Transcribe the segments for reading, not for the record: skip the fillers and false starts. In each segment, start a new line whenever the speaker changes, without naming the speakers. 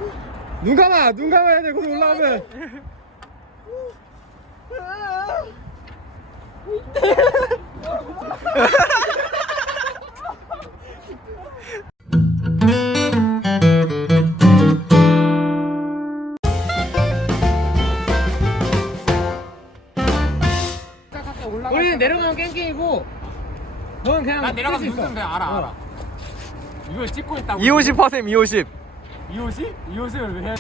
눈 감아, 눈 감아야 돼. 거기 올라가면. 우리는 내려가면 깽깽이고, 넌 그냥.
난 내려가서 눈 알아. 이걸 찍고 있다고.
250 하셈 250.
250? 250을 왜 해?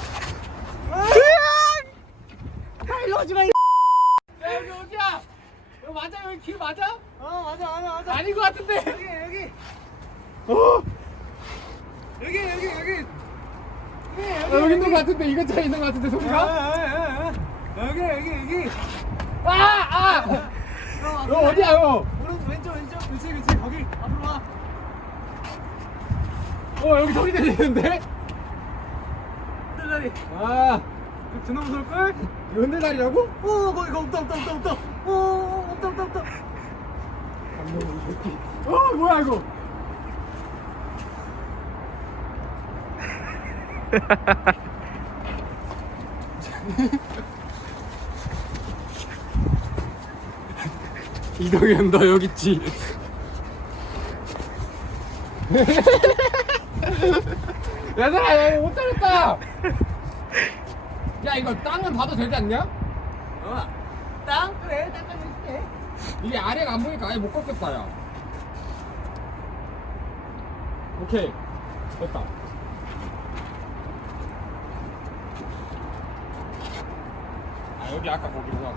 일로 오지 마.
야, 여기 어디야? 여기 맞아? 여기 길 맞아?
맞아.
아닌 것 같은데.
여기. 여기.
여기 있는 것 같은데, 이 근처에 있는 것 같은데, 소리가?
여기.
너 어디야, 너?
오른쪽, 왼쪽. 그렇지. 거기 앞으로 와.
여기 소리 들리는데?
흔들다리. 존나 무서울걸?
이거 흔들다리라고?
거기 없다. 없다.
뭐야, 이거? 이동현, 너 여기 있지? 얘들아, 야, 못 따랐다! 야, 이거 땅은 봐도 되지 않냐?
땅? 그래, 땅까지 해줄게.
이게 아래가 안 보니까 아예 못 걷겠다, 야. 오케이. 됐다. 여기 아까 거기구나.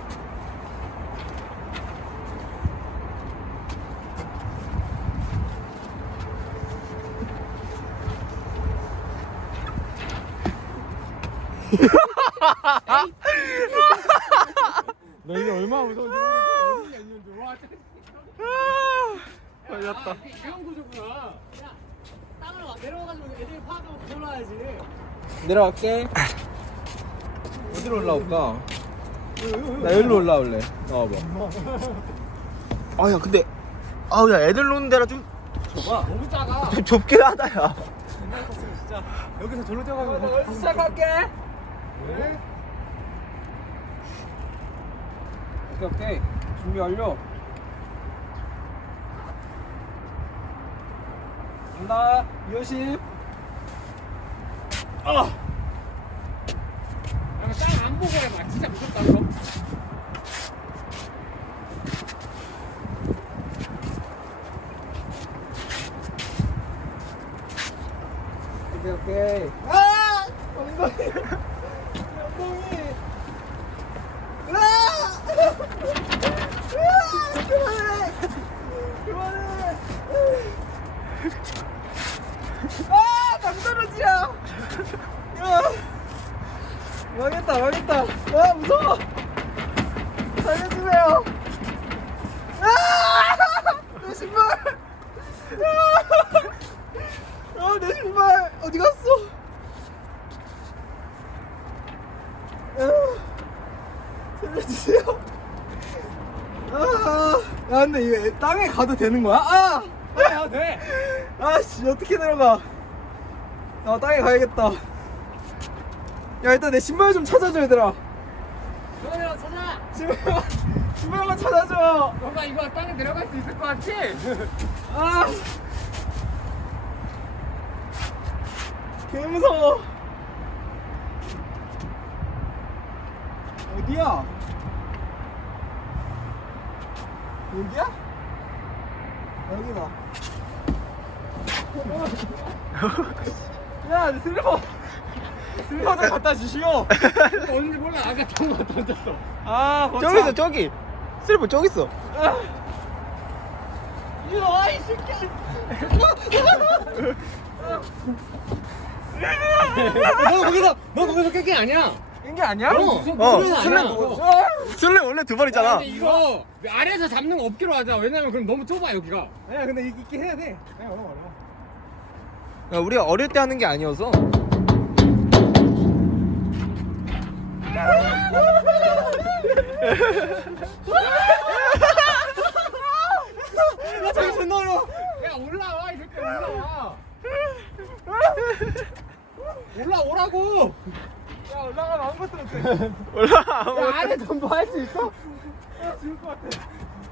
너 이게 얼마나 무서운지 모르겠어. 어디가 있는지. 와,
걸렸다.
이런 구조구나.
야, 땅을 내려와가지고 애들이 파악하고 들어와야지.
내려갈게. 어디로 올라올까? 나 여기로 올라올래. 나와봐. 아야 근데 야 애들 노는 데라 좀
너무 작아.
좁긴 하다 야.
진짜 여기서 절로 뛰어가지고
시작할게.
그래?
오케이. 준비 완료. 간다. 250.
땅안 보고 해봐. 진짜 무섭다, 이거.
오케이.
엉덩이. 그만해. 당떨어지야. 망했다. 무서워. 살려주세요. 내 신발. 내 신발 어디 갔어? 살려주세요. 야 근데 이거 땅에 가도 되는 거야?
야, 돼.
아씨 어떻게 들어가? 땅에 가야겠다. 야 일단 내 신발 좀 찾아줘 얘들아.
너네가 찾아.
신발만 찾아줘.
너가 이거 땅에 내려갈 수 있을 것 같지?
개 무서워. 어디야? 여기야? 여기다. 야, 내 슬리퍼 좀 갖다 주시오.
어딘지 몰라. 아까 처음 던졌어.
저기 있어 저기. 슬리퍼 저기 있어.
이 새끼야.
너 거기서 깰게 아니야.
깬게 아니야?
슬램 원래 두 번이잖아.
근데 이거 아래에서 잡는 거 없기로 하자. 왜냐면 그럼 너무 좁아 여기가.
야, 근데 있긴 해야 돼. 어려워.
야, 우리가 어릴 때 하는 게 아니어서.
야, 저기 존나 어려워.
야 올라와 이 새끼 올라와. 올라오라고.
야 올라가면 아무것도 못해.
올라와.
야 안에 전부 할 수 있어?
죽을 것 같아.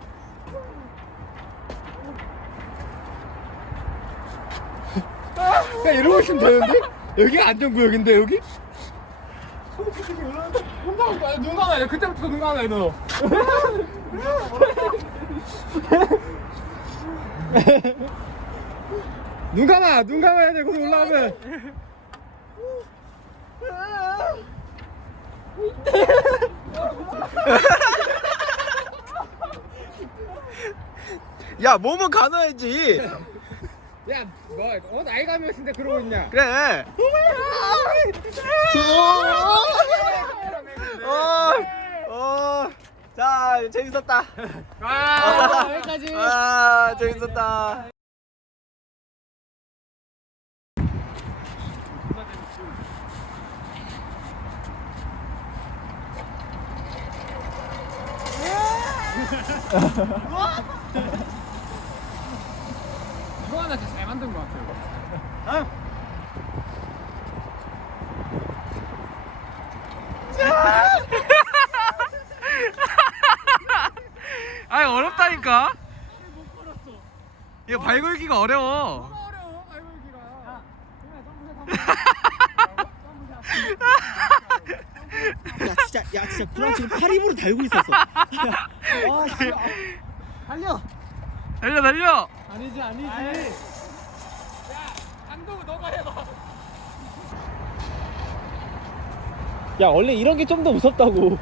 야 이러고 있으면 되는데? 여기가 안전구역인데 여기? 혼자 눈 감아야 돼. 그때부터 눈 감아야 돼 너. 눈 감아. 눈 감아야 돼. 거기 올라가면.
야 몸은 가눠야지.
야, 너 나이 가면서인데 그러고 있냐?
그래. 자 재밌었다.
여기까지.
재밌었다.
이거 하나 진짜 잘 만든 것 같아요.
아니 어렵다니까. 이거 발굴기가 어려워.
어려워, 발굴기가.
야 진짜 구랑 지금 팔 힘으로 달고 있었어.
달려.
달려 달려.
아니지. 야, 안동 너가 해봐.
야 원래 이런 게 좀 더 무섭다고.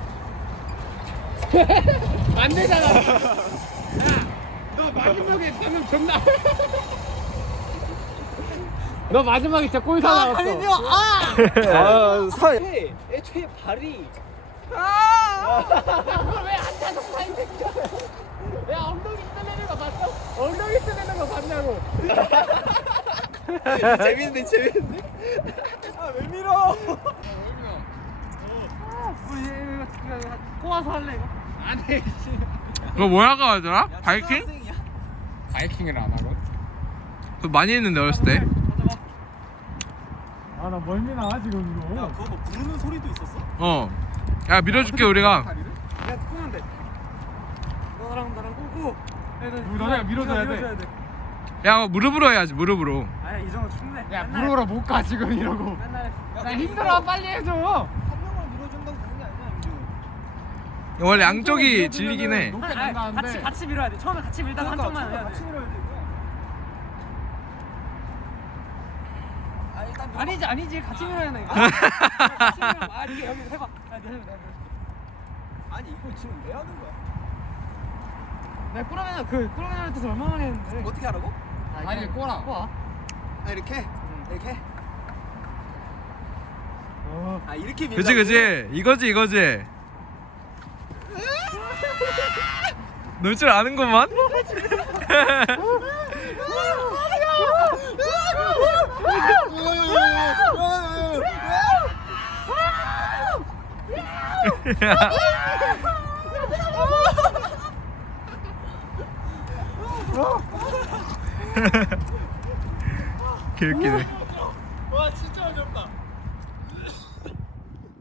안 되잖아. 야, 너 마지막에 방금 존나. 너 마지막에 진짜 꼴사 나왔어.
애초에 발이.
왜안 타서 사이 새끼야? 야 엉덩이 뜨내는 거 봤어? 엉덩이 뜨내는 거 봤냐고.
재밌는데 재밌는데.
아왜 밀어?
꼬아서 할래 이거? 안 해.
그거 뭐라고 하더라? 바이킹?
바이킹을 안 하고?
그거 많이 했는데 어렸을 때.
아나 멀미나 지금 이거.
야 그거 뭐 부르는 소리도 있었어?
어. 야 밀어줄게 우리가.
야 끄면 돼. 너랑 나랑 꼬고.
너네가 밀어줘야 돼.
야 무릎으로 해야지 무릎으로.
아야 이 정도 충분해.
야 물어보러 못 가 지금 이러고.
맨날.
나 힘들어 빨리 해줘.
한 명만 밀어준다고 되는 게 아니야 요즘.
원래 양쪽이 질리긴 해.
높게 난다는데.
같이 밀어야 돼. 처음에 같이 밀다가 한쪽만 해야
같이
돼.
밀어야 돼.
아니지. 같이 밀어야 돼. 같이 밀어. 이게 여기 해봐. 해봐.
아니 이거 지금 왜 하는 거야?
내가 꾸러미한테 뜻을 얼마나 했는데.
어떻게 하라고?
아니 꼬라.
꼬아.
아 이렇게? 이렇게? 아 이렇게 밀어.
그지 이거지. 놀 줄 아는구만. 개웃기네.